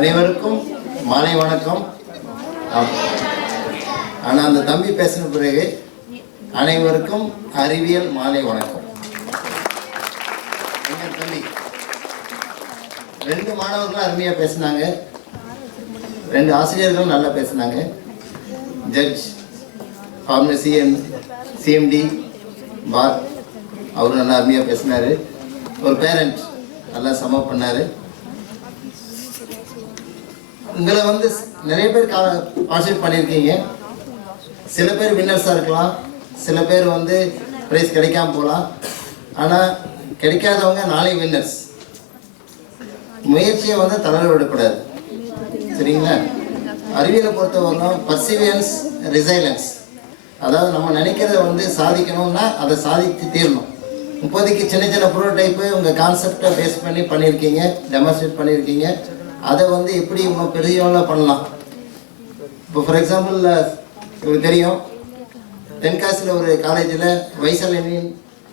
அனைவருக்கும் மாலை வணக்கம். ஆம். ஆனா அந்த தம்பி பேசின பிறகு அனைவருக்கும் அறிவியல் மாலை வணக்கம். தம்பி? ரெண்டு மாணவர்களும் அருமையா பேசினாங்க. ரெண்டு ஆசிரியர்களும் நல்லா பேசினாங்க. ஜட்ஜ் சிஎம் சிஎம்டி பார் அவரும் நல்லா அருமையாக பேசினாரு. ஒரு பேரண்ட் நல்லா சம பண்ணாரு. உங்களை வந்து நிறைய பேர் பார்ட்டிசிபேட் பண்ணியிருக்கீங்க. சில பேர் வின்னர்ஸாக இருக்கலாம். சில பேர் வந்து ப்ரைஸ் கிடைக்காம போகலாம். ஆனால் கிடைக்காதவங்க நாளை வின்னர்ஸ் முயற்சியை வந்து தளர விடக்கூடாது. சரிங்களா? அறிவியலை பொறுத்தவரைக்கும் பர்சிவியன்ஸ் ரிசைலன்ஸ் அதாவது நம்ம நினைக்கிறத வந்து சாதிக்கணும்னா அதை சாதித்து தீரணும். இப்போதைக்கு சின்ன சின்ன ப்ரோட்டோடைப்பு உங்கள் கான்செப்டை பேஸ் பண்ணி பண்ணியிருக்கீங்க டெமான்ஸ்ட்ரேட் பண்ணியிருக்கீங்க. அதை வந்து எப்படி இன்னும் பெரியவங்கள பண்ணலாம்? இப்போ ஃபார் எக்ஸாம்பிள் உங்களுக்கு தெரியும் தென்காசியில் ஒரு காலேஜில் வைசாலினின்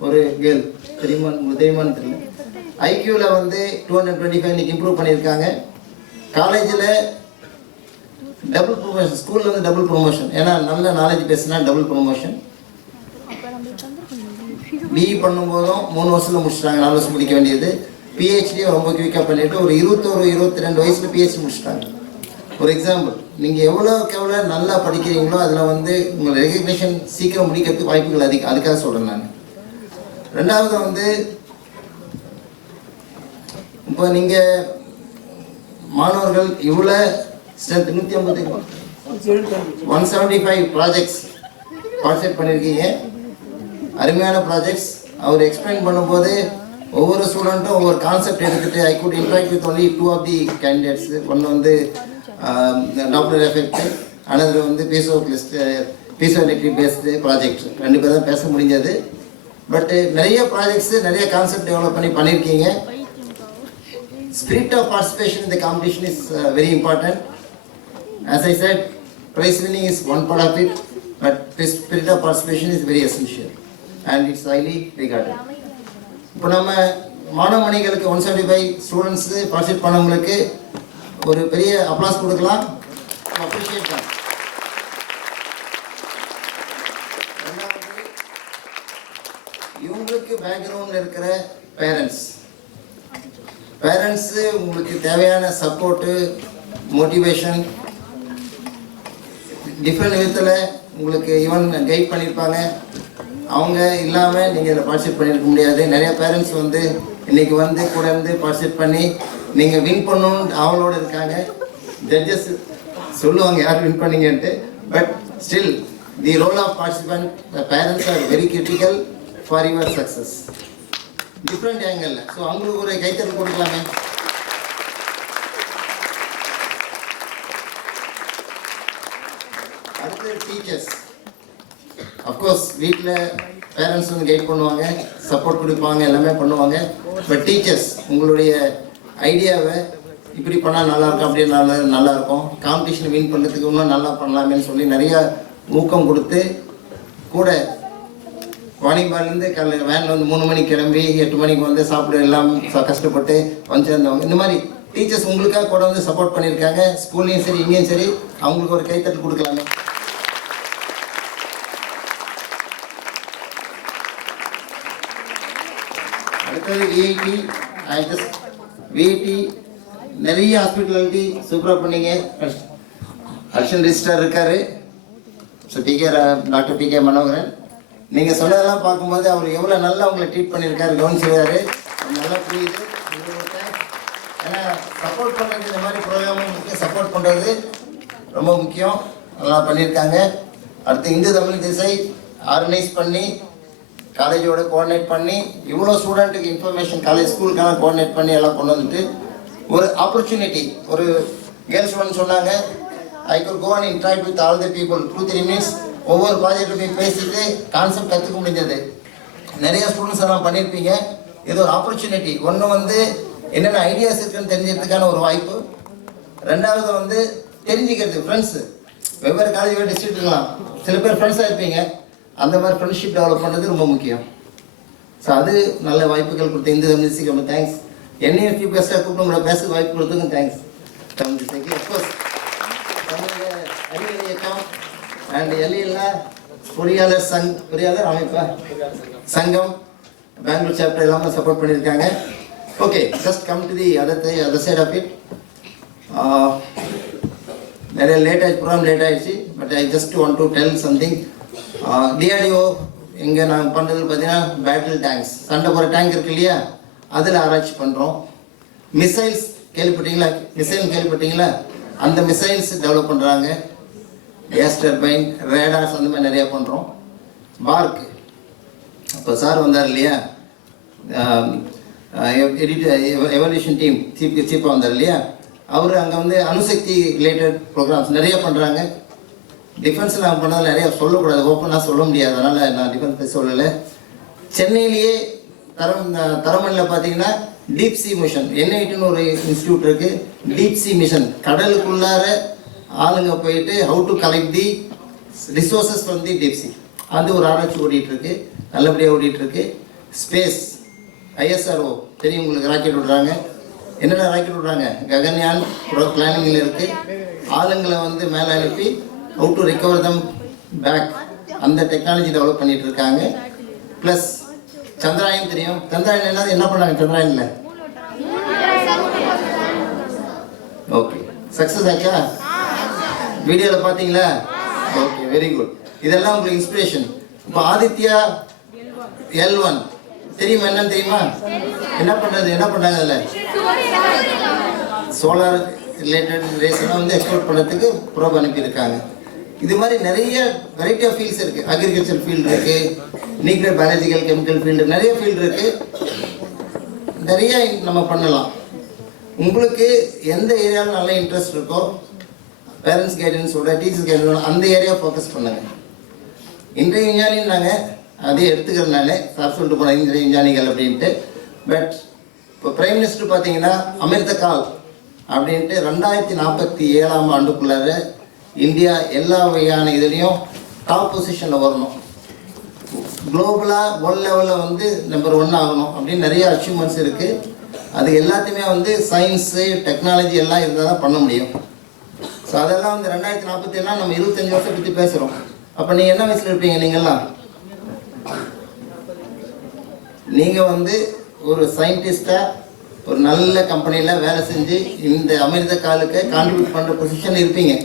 ஒரு கேர்ள் தெரியுமா? உங்களுக்கு தெரியுமான்னு தெரியல. ஐக்யூவில் வந்து டூ ஹண்ட்ரட் டுவெண்ட்டி ஃபைவ் இன்னைக்கு இம்ப்ரூவ் பண்ணியிருக்காங்க. காலேஜில் டபுள் ப்ரொமோஷன் ஸ்கூலில் வந்து டபுள் ப்ரொமோஷன் ஏன்னா நல்ல நாலேஜ் பேசுனா டபுள் ப்ரொமோஷன் பிஇ பண்ணும்போதும் மூணு வருஷத்தில் முடிச்சிட்டாங்க நாலு வருஷம் முடிக்க வேண்டியது. பிஹெச்டியை ரொம்ப குயிக்காக பண்ணிட்டு ஒரு இருபத்தோரு இருபத்தி ரெண்டு வயசில் பிஹெச்டி முடிச்சிட்டாங்க. ஒரு எக்ஸாம்பிள் நீங்கள் எவ்வளோக்கு எவ்வளோ நல்லா படிக்கிறீங்களோ அதில் வந்து உங்களை ரெகக்னேஷன் சீக்கிரம் முடிக்கிறதுக்கு வாய்ப்புகள் அதிகம் அதுக்காக சொல்கிறேன் நான். ரெண்டாவது வந்து இப்போ நீங்கள் மாணவர்கள் இவ்வளோ ஸ்ட்ரென்த் நூற்றி ஐம்பது one seventy five projects participate பண்ணியிருக்கீங்க அருமையான ப்ராஜெக்ட்ஸ் அவர் எக்ஸ்பிளைன் பண்ணும்போது ஒவ்வொரு ஸ்டூடெண்ட்டும் ஒவ்வொரு கான்செப்ட் எடுத்துட்டு I could interact with only two of the candidates ஒன்று வந்து டாக்டர் எஃபெக்ட் அனதர் வந்து பீசோ கிளிஸ்ட் பீசோ எலக்ட்ரிக் பேஸ்டு ப்ராஜெக்ட் ரெண்டு பேரும் தான் பேச முடிஞ்சது பட்டு நிறைய ப்ராஜெக்ட்ஸு நிறைய கான்செப்ட் டெவலப் பண்ணி பண்ணியிருக்கீங்க spirit of participation in the is very uh, very I As prize said, is one is of it but it, but spirit of participation is very essential and it's highly. இப்போ நம்ம மாணவமணிகளுக்கு one seventy five students participate பண்ணவங்களுக்கு ஒரு பெரிய applause கொடுக்கலாம். Appreciate பண்ண இவங்களுக்கு பேக்ரவுண்டில் இருக்கிற பேரண்ட்ஸ் பேரண்ட்ஸு உங்களுக்கு தேவையான சப்போர்ட்டு மோட்டிவேஷன் டிஃப்ரெண்ட் விதத்தில் உங்களுக்கு ஈவன் கைட் பண்ணியிருப்பாங்க அவங்க இல்லாமல் நீங்கள் இதில் பார்ட்டிசிபேட் பண்ணியிருக்க முடியாது. நிறைய பேரண்ட்ஸ் வந்து இன்னைக்கு வந்து கூட இருந்து பார்ட்டிசிபேட் பண்ணி நீங்கள் வின் பண்ணணும்னு அவங்களோட இருக்காங்க. ஜட்ஜஸ் சொல்லுவாங்க யார் win பண்ணீங்கன்ட்டு. But still the role of participant parents are very critical for your success different ஆங்கிளில் ஸோ அவங்களுக்கு ஒரு கைத்தறல் கொடுக்கலாமே. அடுத்து டீச்சர்ஸ் அஃப்கோர்ஸ் வீட்டில் பேரண்ட்ஸ் வந்து கைட் பண்ணுவாங்க சப்போர்ட் கொடுப்பாங்க எல்லாமே பண்ணுவாங்க. பட் டீச்சர்ஸ் உங்களுடைய ஐடியாவை இப்படி பண்ணால் நல்லா இருக்கும் அப்படியே நல்லா நல்லா இருக்கும் காம்படிஷன் வின் பண்ணுறதுக்கு இன்னும் நல்லா பண்ணலாமேன்னு சொல்லி நிறைய ஊக்கம் கொடுத்து கூட வாணிபாலேருந்து காலையில் வேனில் வந்து மூணு மணிக்கு கிளம்பி எட்டு மணிக்கு வந்து சாப்பிட எல்லாம் ச- கஷ்டப்பட்டு வந்து சேர்ந்தவங்க இந்த மாதிரி டீச்சர்ஸ் உங்களுக்காக கூட வந்து சப்போர்ட் பண்ணியிருக்காங்க. ஸ்கூல்லையும் சரி இங்கேயும் சரி அவங்களுக்கு ஒரு கைத்தட்டு கொடுக்கலாமே. அடுத்தது விஐடி ஜஸ்ட் விஐடி நிறைய ஹாஸ்பிட்டாலிட்டி சூப்பராக பண்ணீங்க. ஹர்ஷன் ரிஜிஸ்டர் இருக்கார். So DK doctor DK Manoharan நீங்கள் சொன்னதெல்லாம் பார்க்கும்போது அவர் எவ்வளோ நல்லா உங்களை ட்ரீட் பண்ணியிருக்காரு கவனிச்சிருக்காரு நல்லா புரியுது. ஏன்னா சப்போர்ட் பண்ணுறது இந்த மாதிரி ப்ரோக்ராமும் முக்கியம் சப்போர்ட் பண்ணுறது ரொம்ப முக்கியம். நல்லா பண்ணியிருக்காங்க. அடுத்து இந்து தமிழ் திசை ஆர்கனைஸ் பண்ணி காலேஜோட கோஆர்டினேட் பண்ணி இவ்வளோ ஸ்டூடெண்ட்டுக்கு இன்ஃபர்மேஷன் காலேஜ் ஸ்கூலுக்கான கோஆர்டினேட் பண்ணி எல்லாம் கொண்டு வந்துட்டு ஒரு ஆப்பர்ச்சுனிட்டி ஒரு கேர்ள்ஸ் ஸ்டூடெண்ட் சொன்னாங்க I could go and interact with all the people two three minutes ஒவ்வொரு ப்ராஜெக்ட்டும் போய் பேசிட்டு கான்செப்ட் கற்றுக்க முடிஞ்சது. நிறைய ஸ்டூடெண்ட்ஸ் எல்லாம் பண்ணியிருப்பீங்க இது ஒரு ஆப்பர்ச்சுனிட்டி ஒன்று வந்து என்னென்ன ஐடியாஸ் இருக்குன்னு தெரிஞ்சதுக்கான ஒரு வாய்ப்பு. ரெண்டாவது வந்து தெரிஞ்சுக்கிறது ஃப்ரெண்ட்ஸு வெவ்வேறு காலேஜ் டிஸ்ட்ரிக்ட் இருக்கலாம். சில பேர் ஃப்ரெண்ட்ஸாக இருப்பீங்க. அந்த மாதிரி ஃப்ரெண்ட்ஷிப் டெவலப் பண்ணுறது ரொம்ப முக்கியம். ஸோ அது நல்ல வாய்ப்புகள் கொடுத்த இந்த மியூசிக் ரொம்ப தேங்க்ஸ் என்னையும் ஃபியூ கெஸ்ட்டாக கூப்பிட்டு உங்களை பேச வாய்ப்பு கொடுத்ததுக்கும் தேங்க்ஸ் தமிழ் திசைக்கு அப்கோர்ஸ் தமிழக இயக்கம் அண்ட் எல்லையில் பொறியாளர் சங் பொறியாளர் அமைப்பா? சங்கம் பெங்களூர் சாப்டர் எல்லாமே சப்போர்ட் பண்ணியிருக்காங்க. Okay just come to the other other side of it நிறைய லேட் ஆயிடுச்சு ப்ரோக்ராம் லேட் ஆயிடுச்சு but I just want to tell something DRDO இங்கே நாங்கள் பண்ணுறது பார்த்தீங்கன்னா பேட்டில் டேங்க்ஸ் சண்டை போகிற டேங்க் இருக்கு இல்லையா? அதில் ஆராய்ச்சி பண்ணுறோம் மிசைல்ஸ் கேள்விப்பட்டீங்களா? மிசைல் கேள்விப்பட்டீங்களா? அந்த மிசைல்ஸ் டெவலப் பண்ணுறாங்க கேஸ் டர்பைன் ரேடார்ஸ் அந்த மாதிரி நிறையா பண்ணுறோம் பார்க் அப்போ சார் வந்தார் இல்லையா? எவல்யூஷன் டீம் சீப் சீப்பாக வந்தார் இல்லையா? அவர் அங்கே வந்து அணுசக்தி ரிலேட்டட் ப்ரோக்ராம்ஸ் நிறைய பண்ணுறாங்க டிஃபென்ஸ் நான் பண்ணதில் நிறையா சொல்லக்கூடாது. ஓப்பனாக சொல்ல முடியாது. அதனால் நான் டிஃபென்ஸ் பற்றி சொல்லலை. சென்னையிலேயே தரம் தரமணியில் பார்த்தீங்கன்னா டீப் சி மிஷன் என்ஐடின்னு ஒரு இன்ஸ்டியூட் இருக்குது டீப் சி மிஷன் கடலுக்குள்ளார ஆளுங்க போயிட்டு how to collect the resources from the deep sea அது ஒரு ஆராய்ச்சி ஓடிட்டுருக்கு. நல்லபடியாக ஓடிட்டுருக்கு. ஸ்பேஸ் ஐஎஸ்ஆர்ஓ தெரியும் உங்களுக்கு ராக்கெட் விடுறாங்க. என்னென்ன ராக்கெட் விடுறாங்க? ககன்யான் பிளானிங்கில் இருக்குது ஆளுங்களை வந்து மேலே அனுப்பி how to recover them back அந்த டெக்னாலஜி டெவலப் பண்ணிட்டு இருக்காங்க ப்ளஸ் சந்திராயன் தெரியும். சந்திராயன் என்ன என்ன பண்ணாங்க சந்திராயனில்? ஓகே சக்ஸஸ் ஆச்சா? வீடியோவில் பார்த்தீங்களா? ஓகே வெரி குட் இதெல்லாம் உங்களுக்கு இன்ஸ்பிரேஷன் இப்போ ஆதித்யா எல் ஒன் தெரியுமா என்னன்னு தெரியுமா? என்ன பண்ணுறது என்ன பண்ணாங்க அதில்? சோலார் ரிலேட்டட் ரேஸ் எல்லாம் வந்து எக்ஸ்போர்ட் பண்ணுறதுக்கு ப்ரோப் அனுப்பியிருக்காங்க. இது மாதிரி நிறைய வெரைட்டி ஆஃப் ஃபீல்ட்ஸ் இருக்குது அக்ரிகல்ச்சர் ஃபீல்டு இருக்குது நியூக்ளியர் பயாலஜிக்கல் கெமிக்கல் ஃபீல்டு நிறைய ஃபீல்டு இருக்குது நிறைய நம்ம பண்ணலாம். உங்களுக்கு எந்த ஏரியாவில் நல்ல இன்ட்ரெஸ்ட் இருக்கோ பேரண்ட்ஸ் கைடன்ஸோட டீச்சர்ஸ் கைடன்ஸோட அந்த ஏரியா ஃபோக்கஸ் பண்ணுங்க. இன்றைய விஞ்ஞானின்னாங்க அதே எடுத்துக்கிறனால சார் சொல்லிட்டு போன இன்றைய விஞ்ஞானிகள் அப்படின்ட்டு பட் இப்போ பிரைம் மினிஸ்டர் பார்த்தீங்கன்னா அமிர்த கால் அப்படின்ட்டு ரெண்டாயிரத்தி நாற்பத்தி ஏழாம் ஆண்டுக்குள்ளார இந்தியா எல்லா வகையான இதுலேயும் டாப் பொசிஷனில் வரணும். குளோபலாக வேர்ல்ட் லெவலில் வந்து நம்பர் ஒன் ஆகணும் அப்படின்னு நிறைய அச்சீவ்மெண்ட்ஸ் இருக்குது அது எல்லாத்தையுமே வந்து சயின்ஸு டெக்னாலஜி எல்லாம் இருந்தால் தான் பண்ண முடியும். ஸோ அதெல்லாம் வந்து ரெண்டாயிரத்தி நாற்பத்தி ஏழா நம்ம இருபத்தஞ்சி வருஷம் பற்றி பேசுகிறோம் அப்போ நீங்கள் என்ன வயசில் இருப்பீங்க நீங்கள்லாம் நீங்கள் வந்து ஒரு சயின்டிஸ்டாக ஒரு நல்ல கம்பெனியில் வேலை செஞ்சு இந்த அமிர்த காலுக்கு கான்ட்ரிபியூட் பண்ணுற பொசிஷன் இருப்பீங்க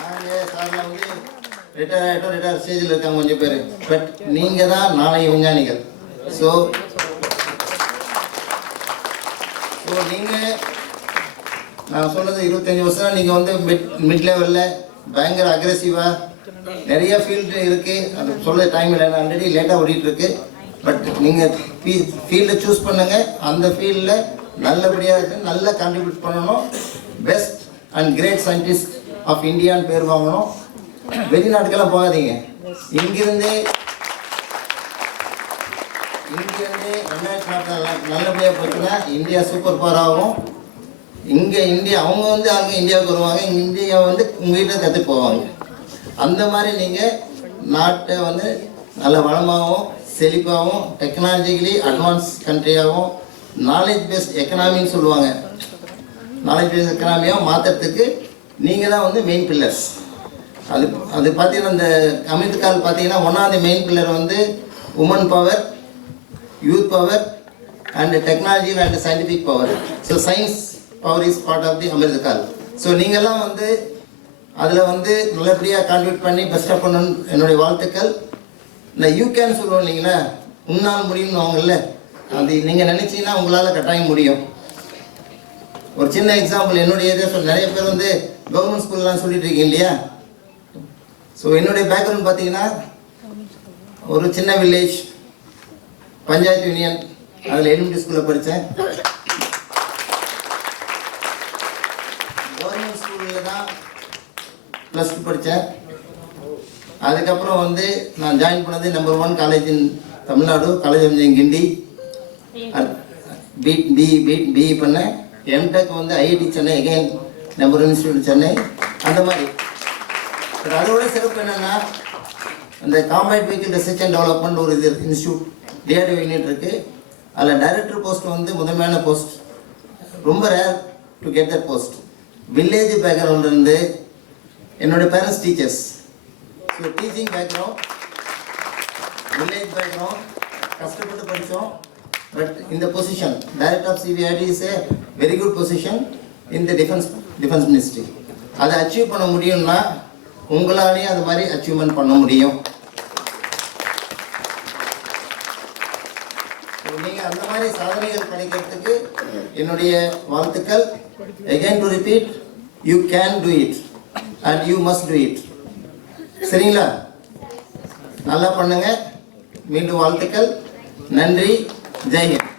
நாங்கள் சார்லாம் வந்து ரிட்டையர் ஆகிட்டோம் ரிட்டையர் ஸ்டேஜில் இருக்காங்க கொஞ்சம் பேர். பட் நீங்கள் தான் நாளை விஞ்ஞானிகள் ஸோ ஸோ நீங்கள் நான் சொன்னது இருபத்தஞ்சி வருஷம் நீங்கள் வந்து மிட் மிட் லெவலில் பயங்கர அக்ரெசிவாக நிறைய ஃபீல்டு இருக்குது அது சொல்ல டைம் இல்லை ஆல்ரெடி லேட்டாக ஓடிட்டுருக்கு. பட் நீங்கள் ஃபீ ஃபீல்டை சூஸ் பண்ணுங்கள் அந்த ஃபீல்டில் நல்லபடியாக இருக்கு நல்ல கான்ட்ரிபியூட் பண்ணணும். Best and great scientist of இந்தியான்னு பேர் வாங்கணும். வெளிநாட்டுக்கெல்லாம் போகாதீங்க. இங்கிருந்தே இங்கிருந்தே ரெண்டாயிரத்தி நல்லபடியாக போச்சுன்னா இந்தியா சூப்பர் பவர் ஆகும். இங்கே இந்தியா அவங்க வந்து அங்கே இந்தியாவுக்கு வருவாங்க. இங்கே இந்தியா வந்து உங்கள் வீட்டில் கற்று போவாங்க. அந்த மாதிரி நீங்கள் நாட்டை வந்து நல்ல வளமாகவும் செழிப்பாகவும் டெக்னாலஜிக்கலி அட்வான்ஸ் கண்ட்ரியாகவும் நாலேஜ் பேஸ்ட் எக்கனாமின்னு சொல்லுவாங்க. நாலேஜ் பேஸ்ட் எக்கனாமியாக மாற்றுறதுக்கு நீங்கள் தான் வந்து மெயின் பில்லர்ஸ் அது அது பார்த்தீங்கன்னா இந்த அமிர்தகால் பார்த்தீங்கன்னா ஒன்றாவது மெயின் பில்லர் வந்து woman power youth power and technology and scientific power so science power is part of the Amritkaal so நீங்கள்லாம் வந்து அதில் வந்து நல்லபடியாக கான்ட்ரிபியூட் பண்ணி பெஸ்ட்டாக பண்ணணும். என்னுடைய வாழ்த்துக்கள். இந்த யூ கேன் சொல்லுவோம் இல்லைங்களா? உன்னால் முடியும்னு அவங்கள அது நீங்கள் நினச்சிங்கன்னா உங்களால் கட்டாயம் முடியும். ஒரு சின்ன எக்ஸாம்பிள் என்னுடைய ஏரியா சொல் நிறைய பேர் வந்து கவர்மெண்ட் ஸ்கூல்லாம் சொல்லிட்டு இருக்கீங்க இல்லையா? ஸோ என்னுடைய பேக்ரவுண்ட் பார்த்தீங்கன்னா ஒரு சின்ன வில்லேஜ் பஞ்சாயத்து யூனியன் அதில் எலிமெண்ட்ரி ஸ்கூலில் படித்தேன் கவர்மெண்ட் ஸ்கூலில் தான் ப்ளஸ் டூ படித்தேன் அதுக்கப்புறம் வந்து நான் ஜாயின் பண்ணது number one college in Tamil Nadu college of Guindy. B B B BE பண்ணேன். எம்டெக் வந்து IIT Chennai again number institute Chennai அந்த மாதிரி. பட் அதோட சிறப்பு என்னென்னா இந்த combat vehicle research and development ஒரு இது இன்ஸ்டியூட் டிஆர்டி யூனிட் இருக்குது அதில் டைரக்டர் போஸ்ட் வந்து முதன்மையான போஸ்ட் ரொம்ப rare to get that post village பேக்ரவுண்ட்லேருந்து என்னுடைய parents teachers so teaching background village background கஷ்டப்பட்டு படித்தோம் பட் இந்த position director of CBIT is a very good position in the defence defence ministry அதை achieve பண்ண முடியும்னா உங்களாலேயும் அது மாதிரி அச்சீவ்மெண்ட் பண்ண முடியும். நீங்கள் அந்த மாதிரி சாதனைகள் படிக்கிறதுக்கு என்னுடைய வாழ்த்துக்கள். Again to repeat you can do it and you must do it சரிங்களா? நல்லா பண்ணுங்க. மீண்டும் வாழ்த்துக்கள். நன்றி. ஜெய்ஹிந்த்